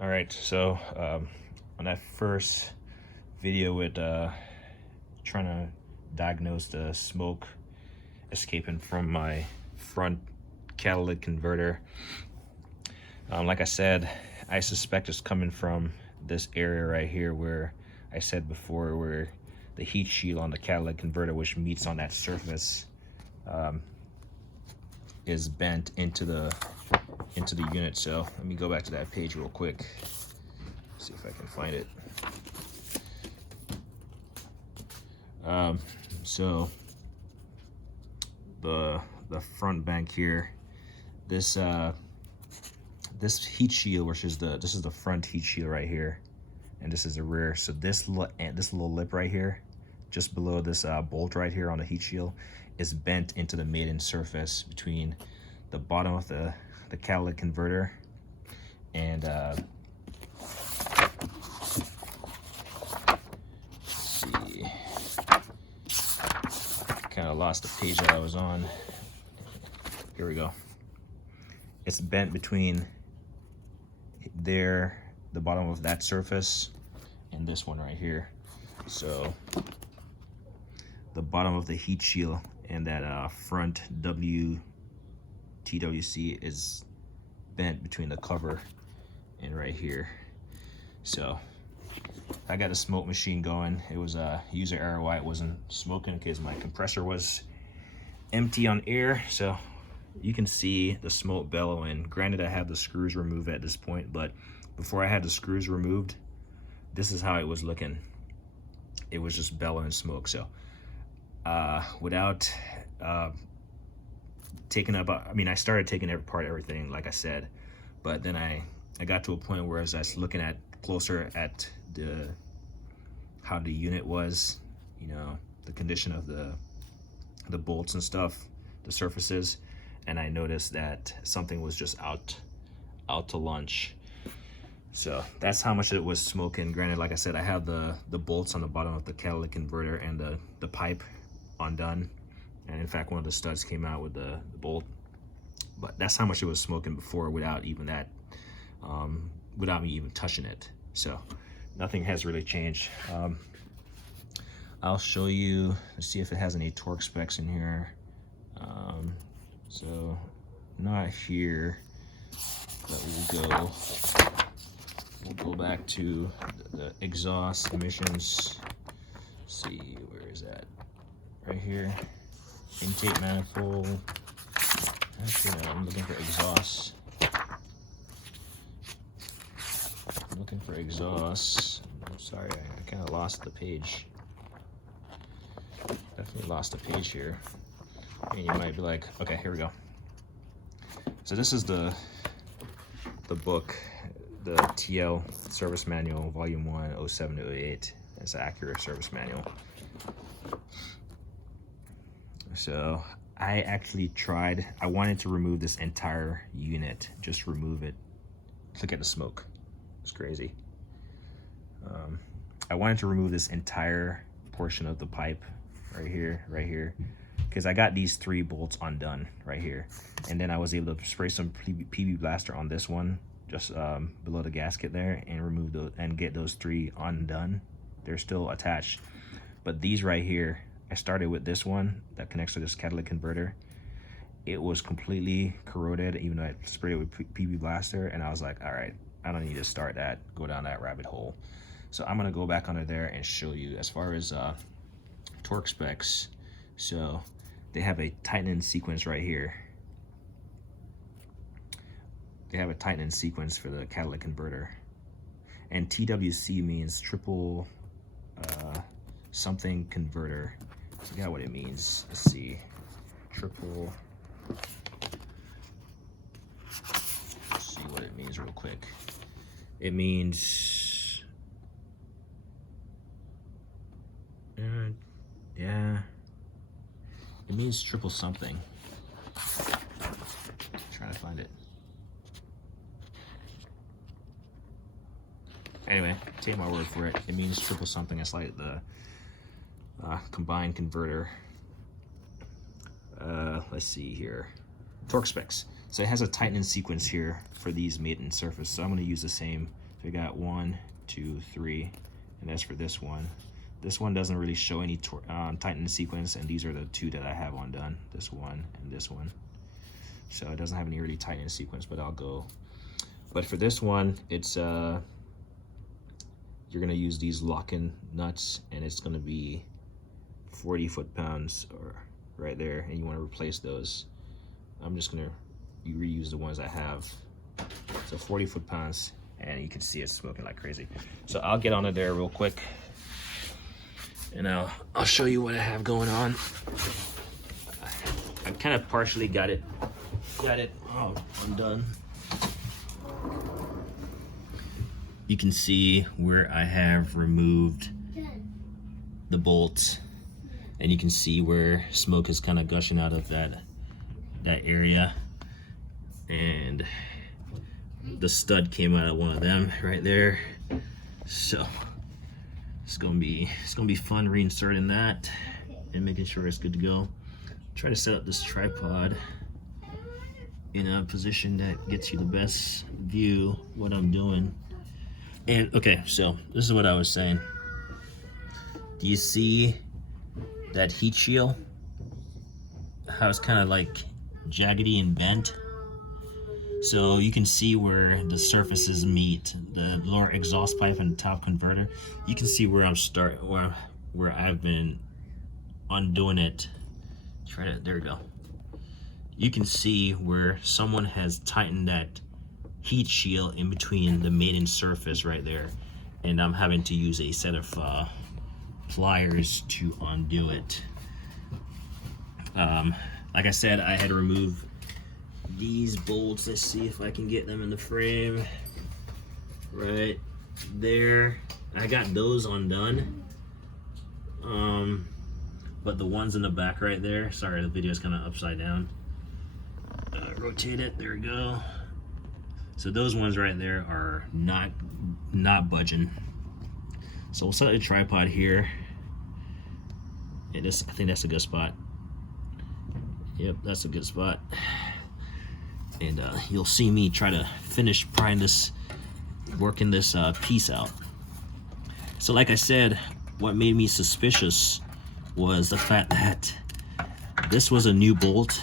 All right, so on that first video with trying to diagnose the smoke escaping from my front catalytic converter, like I said, I suspect it's coming from this area right here where I said before, where the heat shield on the catalytic converter, which meets on that surface, is bent into the unit. So let me go back to that page real quick, see if I can find it. So the front bank here, this heat shield, which is this is the front heat shield right here, and this is the rear. So this little lip right here, just below this bolt right here on the heat shield, is bent into the maiden surface between the bottom of the catalytic converter and let's see, kind of lost the page that I was on. Here we go. It's bent between there, the bottom of that surface, and this one right here. So the bottom of the heat shield and that front TWC is bent between the cover and right here. So I got a smoke machine going. It was a user error why it wasn't smoking, because my compressor was empty on air. So you can see the smoke bellowing. Granted, I have the screws removed at this point, but before I had the screws removed, this is how it was looking. It was just bellowing smoke. So without taking up, I mean, I started taking apart everything, like I said, but then I got to a point where as I was looking at closer at how the unit was, you know, the condition of the bolts and stuff, the surfaces, and I noticed that something was just out to lunch. So that's how much it was smoking. Granted, like I said, I have the bolts on the bottom of the catalytic converter and the pipe undone, and in fact one of the studs came out with the bolt. But that's how much it was smoking before, without even that, without me even touching it. So nothing has really changed. I'll show you, let's see if it has any torque specs in here. So not here, but we'll go back to the exhaust emissions. Let's see, where is that? Right here, intake manifold. Actually, no, I'm looking for exhaust. I'm looking for exhaust. I'm sorry, I kind of lost the page. Definitely lost the page here. And you might be like, okay, here we go. So this is the book, the TL Service Manual, Volume 1, 07 to 08. It's an Acura service manual. So I actually tried, I wanted to remove this entire unit, just remove it. Look at the smoke, it's crazy. I wanted to remove this entire portion of the pipe right here, because I got these 3 bolts undone right here, and then I was able to spray some PB Blaster on this one, just below the gasket there, and remove those and get those 3 undone. They're still attached, but these right here, I started with this one that connects to this catalytic converter. It was completely corroded, even though I sprayed it with PB Blaster, and I was like, all right, I don't need to start that, go down that rabbit hole. So I'm gonna go back under there and show you as far as torque specs. So they have a tightening sequence right here. They have a tightening sequence for the catalytic converter, and TWC means triple something converter. I forgot what it means. Let's see, triple. Let's see what it means real quick. It means, yeah, it means triple something. Trying to find it. Anyway, take my word for it. It means triple something. It's like the combined converter. Let's see here. Torque specs. So it has a tightening sequence here for these maiden surface. So I'm going to use the same I got 1, 2, 3, and that's for this one. This one doesn't really show any tightening sequence, and these are the 2 that I have undone, this one and this one. So it doesn't have any really tightening sequence, but I'll go. But for this one, it's you're gonna use these lock-in nuts, and it's gonna be 40 foot-pounds or right there, and you want to replace those. I'm just gonna reuse the ones I have. So 40 foot-pounds, and you can see it's smoking like crazy. So I'll get onto there real quick, and I'll show you what I have going on. I kind of partially got it undone. You can see where I have removed the bolts, and you can see where smoke is kind of gushing out of that area, and the stud came out of one of them right there. So it's gonna be fun reinserting that and making sure it's good to go. Try to set up this tripod in a position that gets you the best view what I'm doing. And okay, so this is what I was saying. Do you see that heat shield? How it's kind of like jaggedy and bent? So you can see where the surfaces meet, the lower exhaust pipe and the top converter. You can see where where I've been undoing it. There we go. You can see where someone has tightened that heat shield in between the mating surface right there, and I'm having to use a set of pliers to undo it. Like I said, I had to remove these bolts. Let's see if I can get them in the frame right there. I got those undone, but the ones in the back right there, sorry, the video is kind of upside down. Rotate it, there we go. So those ones right there are not budging. So we'll set a tripod here. I think that's a good spot. Yep, that's a good spot. And you'll see me try to finish working this piece out. So like I said, what made me suspicious was the fact that this was a new bolt.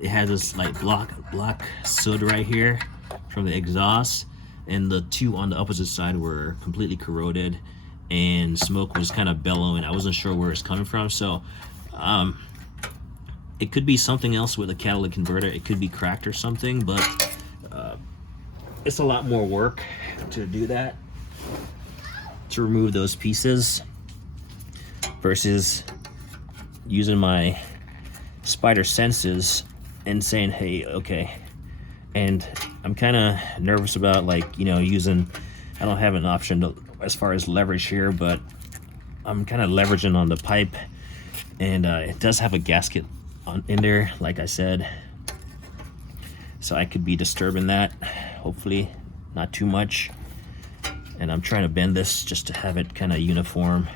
It had this like black soot right here from the exhaust, and the 2 on the opposite side were completely corroded, and smoke was kind of bellowing. I wasn't sure where it's coming from. So it could be something else with a catalytic converter. It could be cracked or something, but it's a lot more work to do that, to remove those pieces, versus using my spider senses and saying, hey, okay. And I'm kind of nervous about, like, you know, I don't have an option as far as leverage here, but I'm kind of leveraging on the pipe, and it does have a gasket in there, like I said, so I could be disturbing that, hopefully not too much. And I'm trying to bend this just to have it kind of uniform.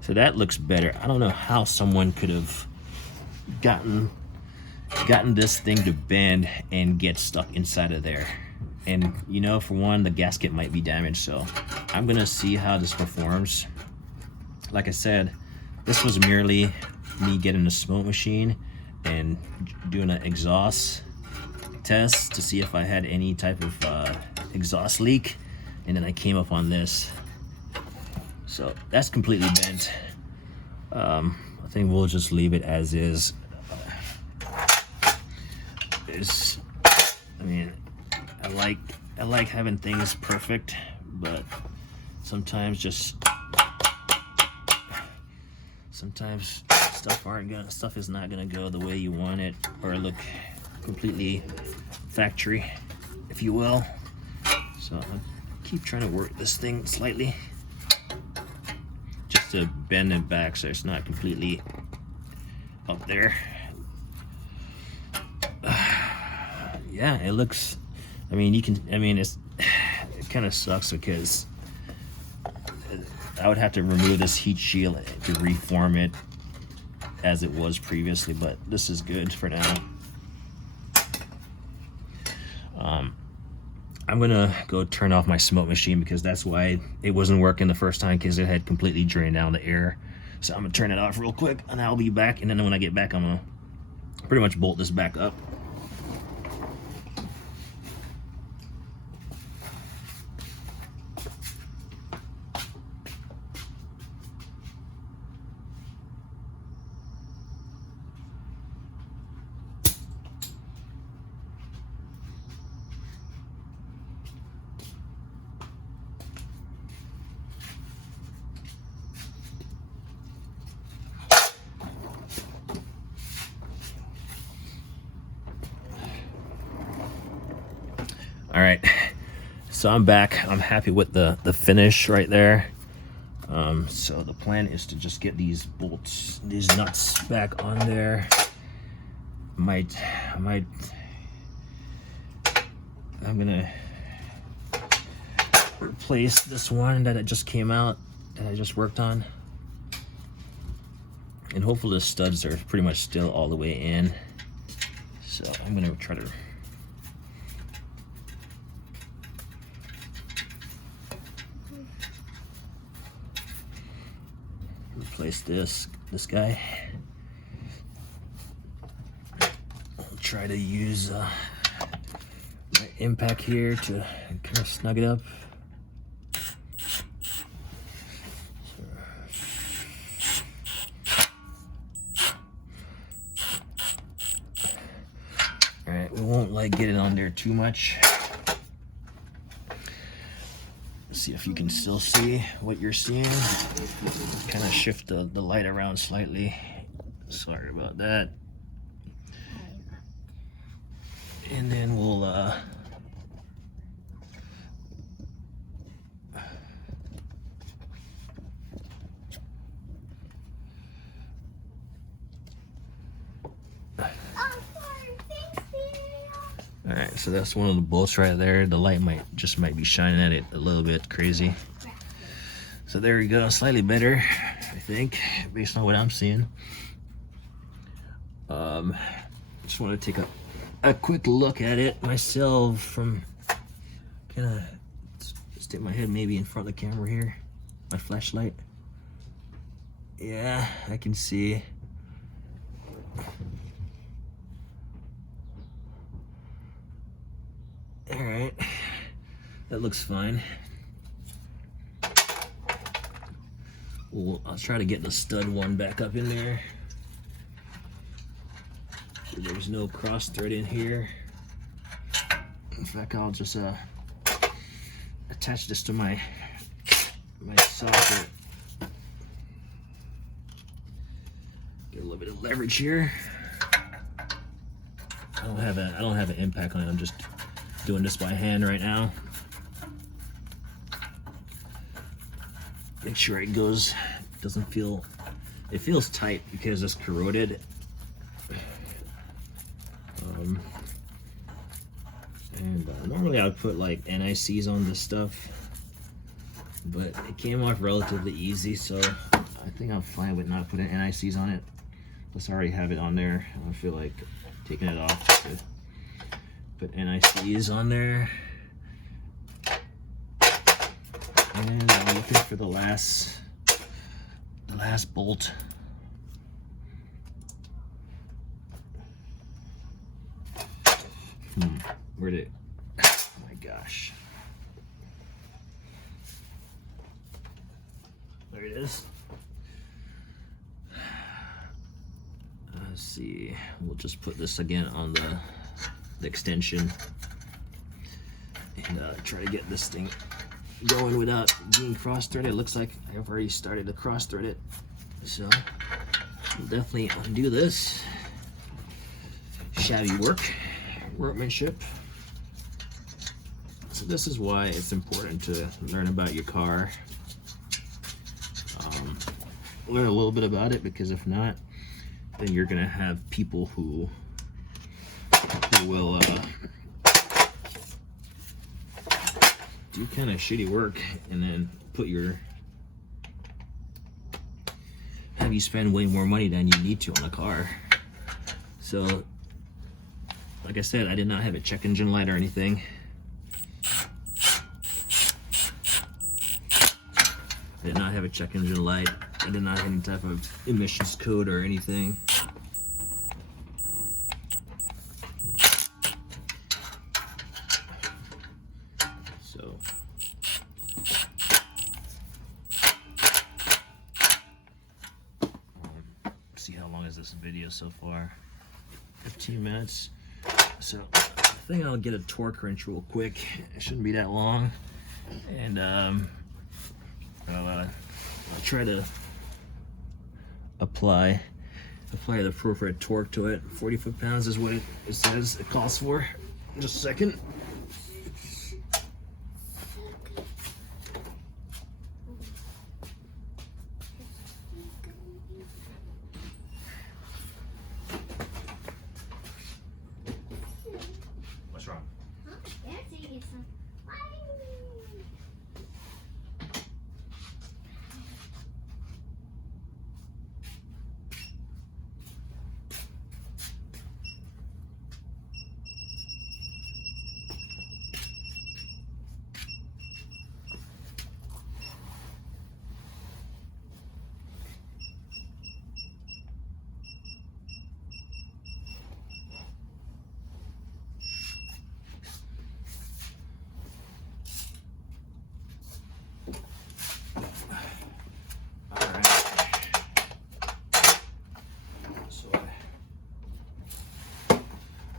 So that looks better. I don't know how someone could have gotten this thing to bend and get stuck inside of there. And you know, for one, the gasket might be damaged, so I'm gonna see how this performs. Like I said, this was merely me getting a smoke machine and doing an exhaust test to see if I had any type of exhaust leak, and then I came up on this. So that's completely bent. I think we'll just leave it as is. I mean, I like having things perfect, but sometimes stuff is not gonna go the way you want it, or look completely factory, if you will. So I keep trying to work this thing slightly just to bend it back so it's not completely up there. Yeah, it looks, I mean, it kind of sucks because I would have to remove this heat shield to reform it as it was previously, but this is good for now. I'm gonna go turn off my smoke machine because that's why it wasn't working the first time, because it had completely drained down the air. So I'm gonna turn it off real quick and I'll be back, and then when I get back I'm gonna pretty much bolt this back up. All right, so I'm back. I'm happy with the finish right there. So the plan is to just get these bolts, these nuts back on there. I'm gonna replace this one that just came out, that I just worked on. And hopefully the studs are pretty much still all the way in. So I'm gonna try to replace this guy. I'll try to use my impact here to kind of snug it up. All right, we won't get it on there too much. See if you can still see what you're seeing. Kind of shift the light around slightly. Sorry about that. And then we'll all right, so that's one of the bolts right there. The light might be shining at it a little bit crazy. So there we go, slightly better, I think, based on what I'm seeing. Just want to take a quick look at it myself from kind of stick my head maybe in front of the camera here, my flashlight. Yeah, I can see. All right, that looks fine. I'll try to get the stud one back up in there. So there's no cross thread in here. In fact, I'll just attach this to my socket. Get a little bit of leverage here. I don't have an impact on it. I'm just doing this by hand right now. Make sure it doesn't feel, it feels tight because it's corroded. Normally I would put like NICs on this stuff, but it came off relatively easy, so I think I'm fine with not putting NICs on it. Plus I already have it on there. I don't feel like taking it off to put NICs on there. And I'm looking for the last bolt. Where'd it? Oh my gosh. There it is. Let's see. We'll just put this again on the extension and try to get this thing going without being cross-threaded. It looks like I've already started to cross-thread it, so I'll definitely undo this. Shabby workmanship. So this is why it's important to learn about your car. Learn a little bit about it, because if not, then you're gonna have people who will do kind of shitty work and then have you spend way more money than you need to on a car. So like I said, I did not have a check engine light or anything. I did not have a check engine light. I did not have any type of emissions code or anything. So see how long is this video so far? 15 minutes. So I think I'll get a torque wrench real quick. It shouldn't be that long. And I'll try to apply the appropriate torque to it. 40 foot-pounds is what it says it calls for. Just a second. What's wrong?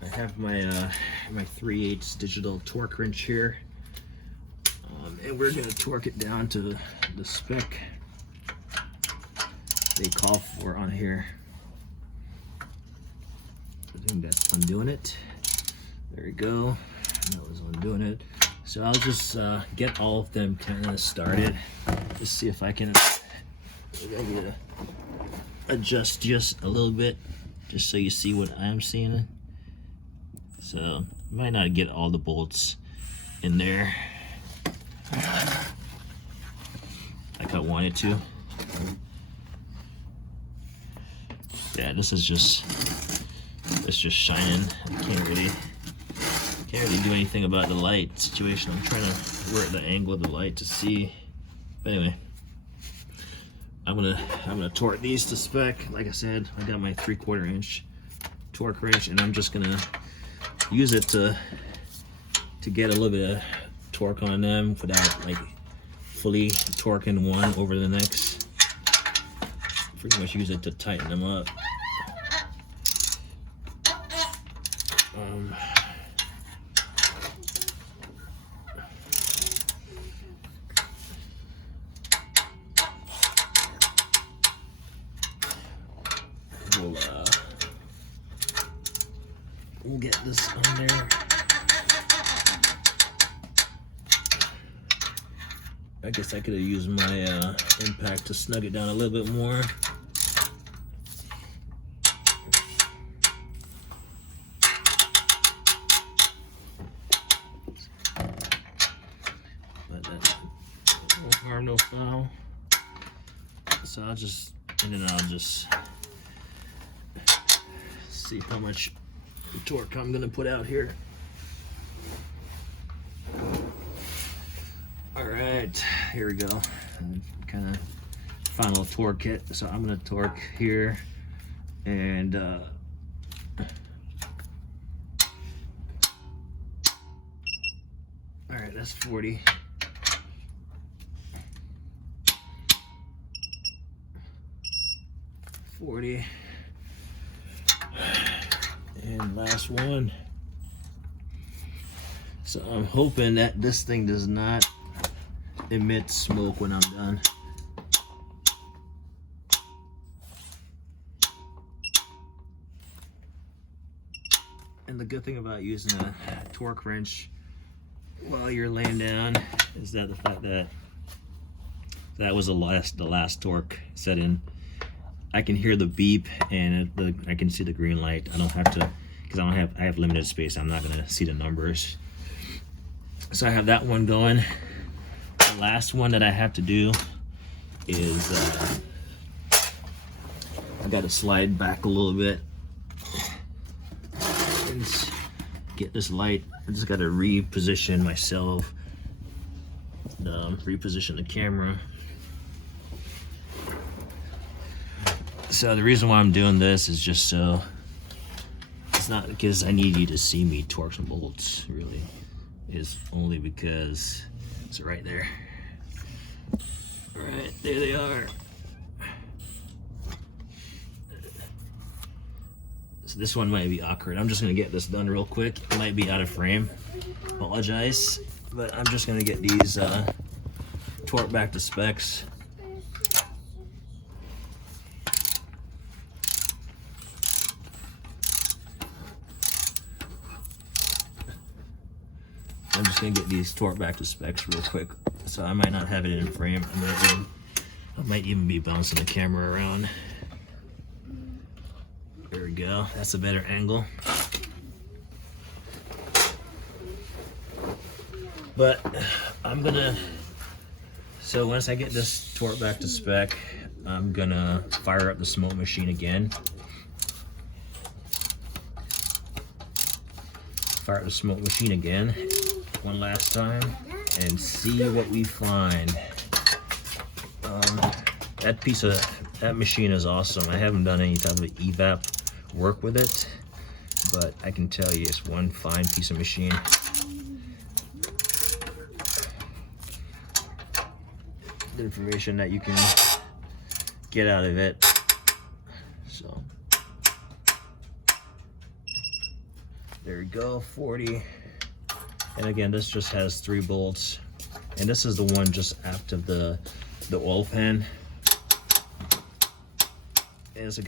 I have my 3/8 digital torque wrench here, and we're gonna torque it down to the spec they call for on here. I think that's undoing it. There we go. That was undoing it. So I'll just get all of them kind of started. Just see if I can maybe adjust just a little bit, just so you see what I'm seeing. So might not get all the bolts in there like I wanted to. Yeah, this is just shining. I can't really do anything about the light situation. I'm trying to work the angle of the light to see. But anyway, I'm gonna torque these to spec. Like I said, I got my 3/4 inch torque wrench, and I'm just gonna use it to get a little bit of torque on them without like fully torquing one over the next. Pretty much use it to tighten them up. We'll get this on there. I guess I could have used my impact to snug it down a little bit more. But no harm, no foul. So I'll just see how much torque I'm gonna put out here. All right, here we go. Kind of final torque hit. So I'm gonna torque here, and all right, that's 40. And last one. So I'm hoping that this thing does not emit smoke when I'm done. And the good thing about using a torque wrench while you're laying down is that the fact that that was the last torque set in. I can hear the beep, and I can see the green light. I don't have to, because I have limited space. I'm not gonna see the numbers. So I have that one going. The last one that I have to do is I got to slide back a little bit. get this light. I just got to reposition myself, reposition the camera. So the reason why I'm doing this is just so, it's not because I need you to see me torque some bolts, really. It's only because it's right there. Right, there they are. So this one might be awkward. I'm just gonna get this done real quick. It might be out of frame. Apologize, but I'm just gonna get these torqued back to specs. I'm just gonna get these torqued back to specs real quick. So I might not have it in frame. I might even be bouncing the camera around. There we go. That's a better angle. But I'm gonna, so once I get this torqued back to spec, I'm gonna fire up the smoke machine again. Fire up the smoke machine again, one last time, and see what we find. That machine is awesome. I haven't done any type of evap work with it, but I can tell you it's one fine piece of machine. The information that you can get out of it. So there we go, 40. And again, this just has 3 bolts, and this is the one just after the oil pan. It's a